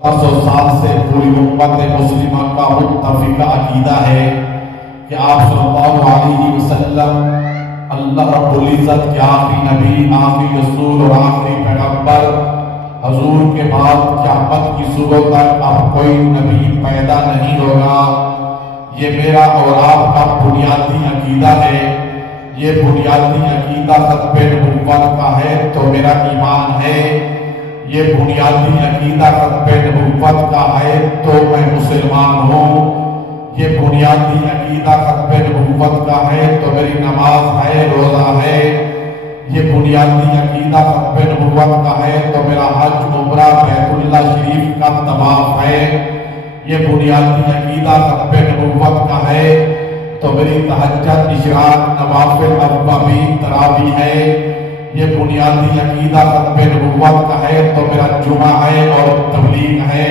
1400 سال سے پوری امت مسلمہ کا متفقہ عقیدہ ہے کہ آپ صلی اللہ علیہ وسلم اللہ رب العزت کے آخری نبی، آخری رسول اور آخری پیغمبر، حضور کے بعد قیامت کی صبح تک اب کوئی نبی پیدا نہیں ہوگا۔ یہ میرا اور آپ کا بنیادی عقیدہ ہے۔ یہ بنیادی عقیدہ ختم نبوت کا ہے تو میرا ایمان ہے۔ یہ بنیادی عقیدہ ختم نبوت کا ہے تو میں مسلمان ہوں۔ یہ بنیادی عقیدہ ختم نبوت کا ہے تو میری نماز ہے، روزہ ہے۔ یہ بنیادی عقیدہ ختم نبوت کا ہے تو میرا حج، عمرہ، بیت اللہ شریف کا طواف ہے۔ یہ بنیادی عقیدہ ختم نبوت کا ہے تو میری تہجد، اشراق، نوافل، اوابین، تراویح ہے۔ یہ بنیادی عقیدہ ختم نبوت کا ہے تو میرا جمعہ ہے اور تبلیغ ہے۔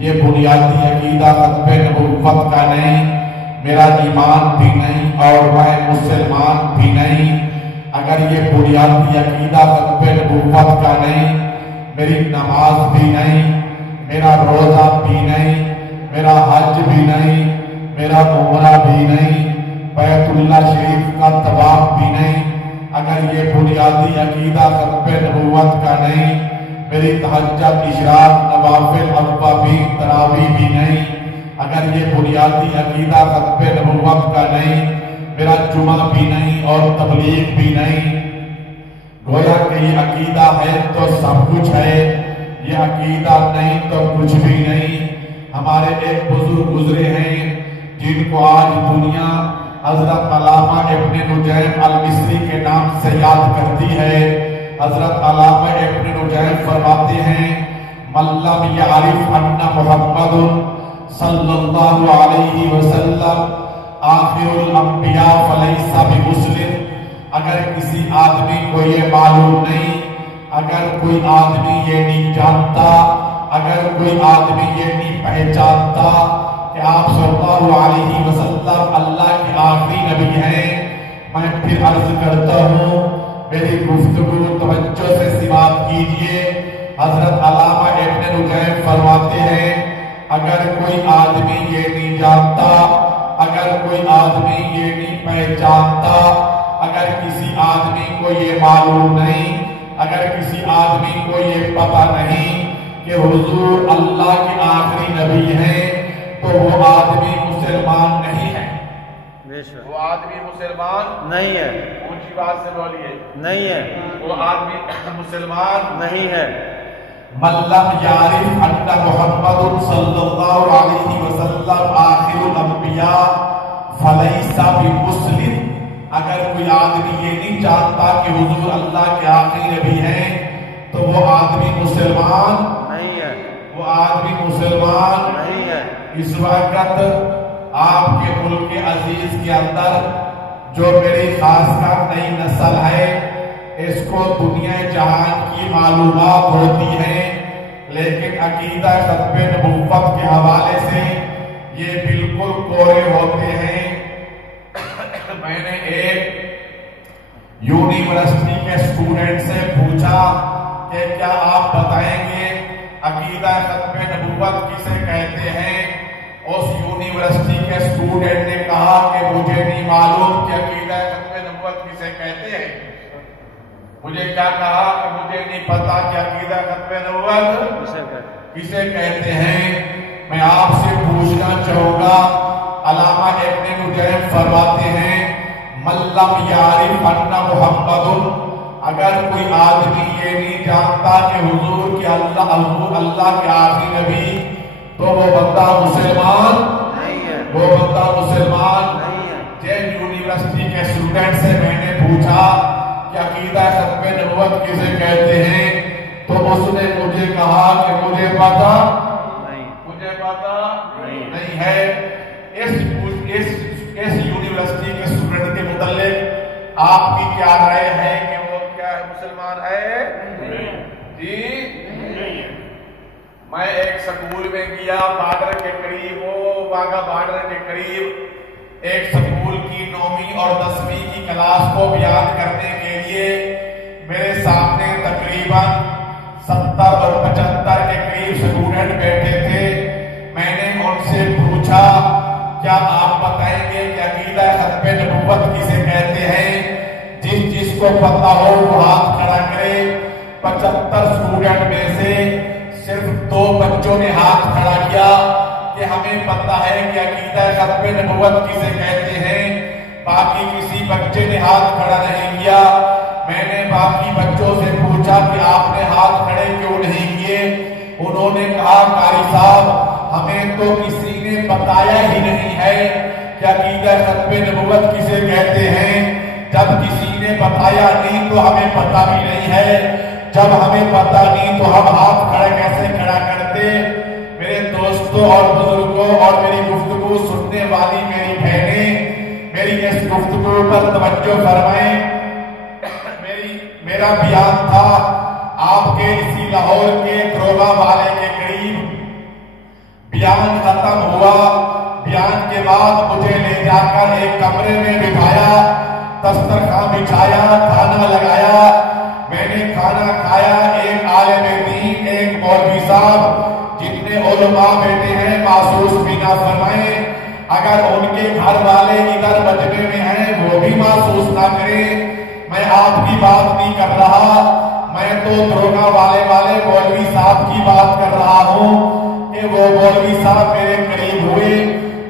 یہ بنیادی عقیدہ ختم نبوت کا نہیں، میرا ایمان بھی نہیں اور میں مسلمان بھی نہیں۔ اگر یہ بنیادی عقیدہ ختم نبوت کا نہیں، میری نماز بھی نہیں، میرا روزہ بھی نہیں، میرا حج بھی نہیں، میرا عمرہ بھی نہیں، بیت اللہ شریف کا طواف بھی نہیں، اگر یہ بنیادی عقیدہ ختم نبوت کا نہیں، میری تہجد، اشراق، نوافل، اوابین، تراویح بھی نہیں، اگر یہ بنیادی عقیدہ ختم نبوت کا نہیں، میرا جمعہ بھی نہیں اور تبلیغ بھی نہیں۔ گویا کہ یہ عقیدہ ہے تو سب کچھ ہے، یہ عقیدہ نہیں تو کچھ بھی نہیں۔ ہمارے ایک بزرگ گزرے ہیں جن کو آج دنیا حضرت علامہ ابن نجیم المصری کے نام سے یاد کرتی ہے۔ حضرت علامہ ابن نجیم فرماتے ہیں، من لم یعرف ان محمد صلی اللہ علیہ وسلم آخر الانبیاء فلیس بمسلم۔ اگر کسی آدمی کو یہ معلوم نہیں، اگر کوئی آدمی یہ نہیں جانتا، اگر کوئی آدمی یہ نہیں پہچانتا کہ آپ صلی اللہ علیہ وسلم اللہ کے آخری نبی ہیں، میں پھر عرض کرتا ہوں میری گفتگو توجہ سے سماعت کیجئے۔ حضرت علامہ ابن نجیم فرماتے ہیں، اگر کوئی آدمی یہ نہیں جانتا، اگر کوئی آدمی یہ نہیں پہچانتا، اگر کسی آدمی کو یہ معلوم نہیں، اگر کسی آدمی کو یہ پتہ نہیں کہ حضور اللہ کے آخری نبی ہیں، تو وہ آدمی مسلمان نہیں ہے۔ وہ آدمی مسلمان نہیں ہے۔ اونچی بات سے بولیے، نہیں ہے۔ وہ آدمی مسلمان نہیں ہے۔ من لم یعرف ان محمد صلی اللہ علیہ وسلم آخر الانبیاء فلیس بمسلم۔ اگر کوئی آدمی یہ نہیں جانتا کہ حضور اللہ کے آخری نبی ہیں تو وہ آدمی مسلمان نہیں ہے۔ وہ آدمی مسلمان نہیں ہے۔ اس وقت آپ کے ملک عزیز کے اندر جو میری خاص کر نئی نسل ہے، اس کو دنیا جہان کی معلومات ہوتی ہیں، لیکن عقیدہ ختم نبوت کے حوالے سے یہ بالکل کورے ہوتے ہیں۔ میں نے ایک یونیورسٹی کے اسٹوڈنٹ سے پوچھا کہ کیا آپ بتائیں گے عقیدہ ختم نبوت کسے کہتے ہیں؟ اس یونیورسٹی کے اسٹوڈنٹ نے کہا کہ مجھے نہیں معلوم کہ عقیدہ ختم نبوت کسے کہتے ہیں۔ مجھے کیا کہا کہ مجھے نہیں پتا کہ عقیدہ ختم نبوت کسے کہتے ہیں۔ میں آپ سے پوچھنا چاہوں گا، علامہ ابن نجیم فرماتے ہیں، من لم یعرف ان محمد، اگر کوئی آدمی یہ نہیں جانتا کہ حضور کے اللہ کے آخری نبی، تو وہ بندہ مسلمان نہیں ہے۔ وہ بندہ مسلمان نہیں ہے۔ جن یونیورسٹی کے اسٹوڈنٹ سے میں نے پوچھا کہ عقیدہ ختم نبوت کسے کہتے ہیں، تو اس نے مجھے کہا کہ مجھے پتا نہیں ہے۔ اس یونیورسٹی کے اسٹوڈنٹ کے متعلق آپ کی کیا رائے ہے کہ وہ کیا ہے، مسلمان ہے؟ جی میں ایک سکول میں گیا، بارڈر کے قریب، وہ واگا بارڈر کے قریب ایک سکول کی 9ویں اور 10ویں کی کلاس کو بیان کرنے کے لیے میرے سامنے تقریباً 70 اور 75 کے قریب اسٹوڈنٹ بیٹھے تھے، میں نے ان سے پوچھا کیا آپ بتائیں گے کہ عقیدہ ختم نبوت کسے کہتے ہیں؟ جس کو پتہ ہو وہ ہاتھ کھڑا کرے۔ 75 اسٹوڈنٹ میں سے صرف 2 بچوں نے ہاتھ کھڑا کیا کہ ہمیں پتہ ہے کہ عقیدہ ختم نبوت کسے کہتے ہیں۔ باقی کسی بچے نے ہاتھ کھڑا نہیں کیا۔ میں نے باقی بچوں سے پوچھا کہ آپ نے ہاتھ کھڑے کیوں نہیں کیے؟ انہوں نے کہا قاری صاحب ہمیں تو کسی نے بتایا ہی نہیں ہے کہ عقیدہ ختم نبوت کسے کہتے ہیں۔ جب کسی نے بتایا نہیں تو ہمیں پتہ بھی نہیں ہے، جب ہمیں پتہ نہیں تو ہم ہاتھ کھڑے کیسے کھڑا کرتے؟ میرے دوستوں اور بزرگوں اور میری گفتگو سننے والی میری بہنیں، میری اس گفتگو پر توجہ فرمائیں۔ میرا بیان تھا آپ کے اسی لاہور کے دروگا والے کے قریب۔ بیان ختم ہوا، بیان کے بعد مجھے لے جا کر ایک کمرے میں بٹھایا، دسترخوان بچھایا، کھانا لگایا، میں نے کھانا کھایا۔ ایک عالم دین، ایک مولوی صاحب، جتنے علماء بیٹھے ہیں محسوس بھی نہ فرمائیں، اگر ان کے گھر والے ادھر مجمع میں ہیں وہ بھی محسوس نہ کریں۔ میں آپ کی بات نہیں کر رہا، میں تو دروگا والے مولوی صاحب کی بات کر رہا ہوں کہ وہ مولوی صاحب میرے قریب ہوئے،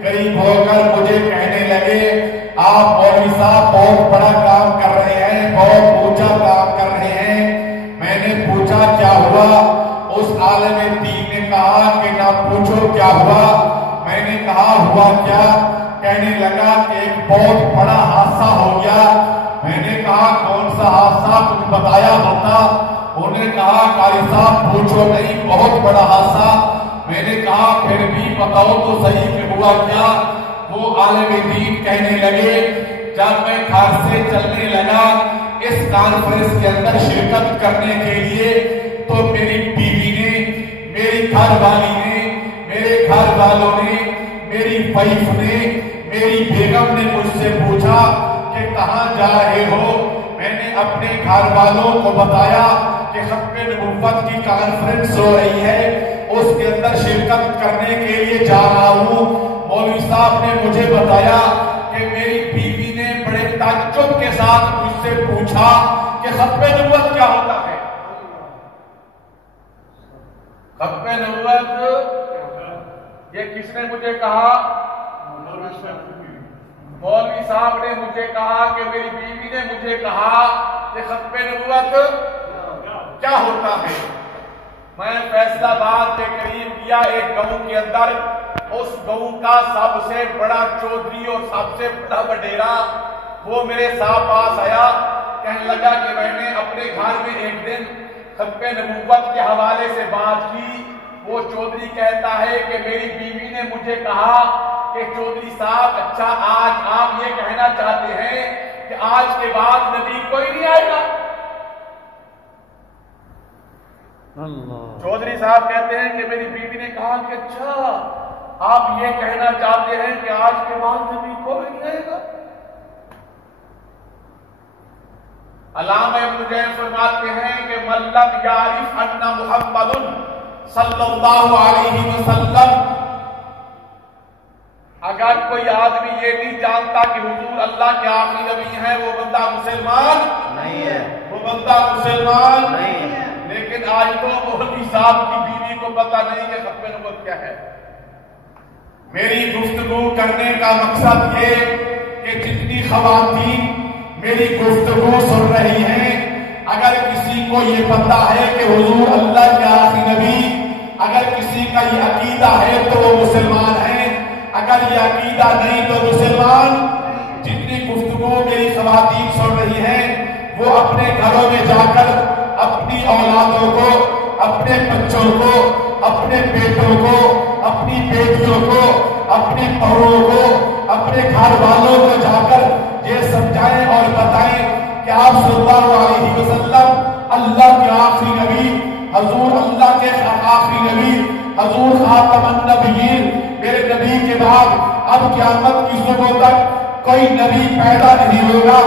قریب ہو کر مجھے کہنے لگے آپ مولوی صاحب بہت بڑا کام کر رہے ہیں، بہت اونچا کام کر رہے ہیں۔ میں نے پوچھا کیا ہوا؟ اس عالم دین نے کہا کہ نہ پوچھو کیا ہوا۔ میں نے کہا ہوا کیا؟ کہنے لگا کہ ایک بہت بڑا حادثہ ہو گیا۔ میں نے کہا کون سا حادثہ؟ کچھ بتایا ہوتا۔ انہوں نے کہا قاری صاحب پوچھو نہیں، بہت بڑا حادثہ۔ میں نے کہا پھر بھی بتاؤ تو صحیح کہ ہوا کیا؟ وہ عالم دین کہنے لگے جب میں گھر سے چلنے لگا اس کانفرنس کے اندر شرکت کرنے کے لیے تو میری بیوی نے، میری گھر والی نے، میرے گھر والوں نے، میری وائف نے، میری بیگم نے مجھ سے پوچھا کہ کہاں جا رہے ہو؟ میں نے اپنے گھر والوں کو بتایا کہ ختم نبوت کی کانفرنس ہو رہی ہے، اس کے اندر شرکت کرنے کے لیے جا رہا ہوں۔ مولوی صاحب نے مجھے بتایا کہ میری بیوی نے بڑے تعجب کے ساتھ مجھ سے پوچھا کہ ختم نبوت کیا ہوتا ہے؟ ختم نبوت یہ کس نے مجھے کہا؟ مولوی صاحب نے مجھے کہا کہ میری بیوی نے مجھے کہا کہ ختم نبوت کیا ہوتا ہے؟ میں فیصل آباد کے قریب گیا ایک گاؤں کے اندر، اس گاؤں کا سب سے بڑا چودھری اور سب سے بڑا وڈیرا وہ میرے پاس آیا، کہنے لگا کہ میں نے اپنے گھر میں ایک دن ختم نبوت کے حوالے سے بات کی۔ وہ چودھری کہتا ہے کہ میری بیوی نے مجھے کہا کہ چودھری صاحب اچھا آج آپ یہ کہنا چاہتے ہیں کہ آج کے بعد نبی کوئی نہیں آئے گا؟ چودھری صاحب کہتے ہیں کہ میری بیوی نے کہا کہ اچھا آپ یہ کہنا چاہتے ہیں کہ آج کے بعد نبی کوئی نہیں آئے گا؟ علامہ ابن جیم فرماتے ہیں کہ من لم یعرف ان محمد صلی اللہ علیہ وسلم، اگر کوئی آدمی یہ نہیں جانتا کہ حضور اللہ کے آخری نبی ہیں وہ بندہ مسلمان نہیں ہے، وہ بندہ مسلمان نہیں ہے۔ لیکن آج تو مولوی صاحب کی بیوی کو پتہ نہیں کہ ختم نبوت کیا ہے۔ میری گفتگو کرنے کا مقصد یہ کہ جتنی خواتین میری گفتگو سن رہی ہیں، اگر کسی کو یہ پتہ ہے کہ حضور اللہ کے آخری نبی، اگر کسی کا یہ عقیدہ ہے تو وہ مسلمان ہیں، اگر یہ عقیدہ نہیں تو مسلمان۔ جتنی گفتگو میری خواتین سن رہی ہیں وہ اپنے گھروں میں جا کر اپنی اولادوں کو، اپنے بچوں کو، اپنے بیٹوں کو، اپنی بیٹیوں کو، اپنے بہوؤں کو، اپنے گھر والوں کو جا کر یہ سمجھائیں اور بتائیں کہ آپ صلی اللہ علیہ وسلم اللہ کے آخری نبی، حضور اللہ کے آخری نبی، حضور خاتم النبیین، میرے نبی کے بعد اب قیامت کی صبح تک کوئی نبی پیدا نہیں ہوگا۔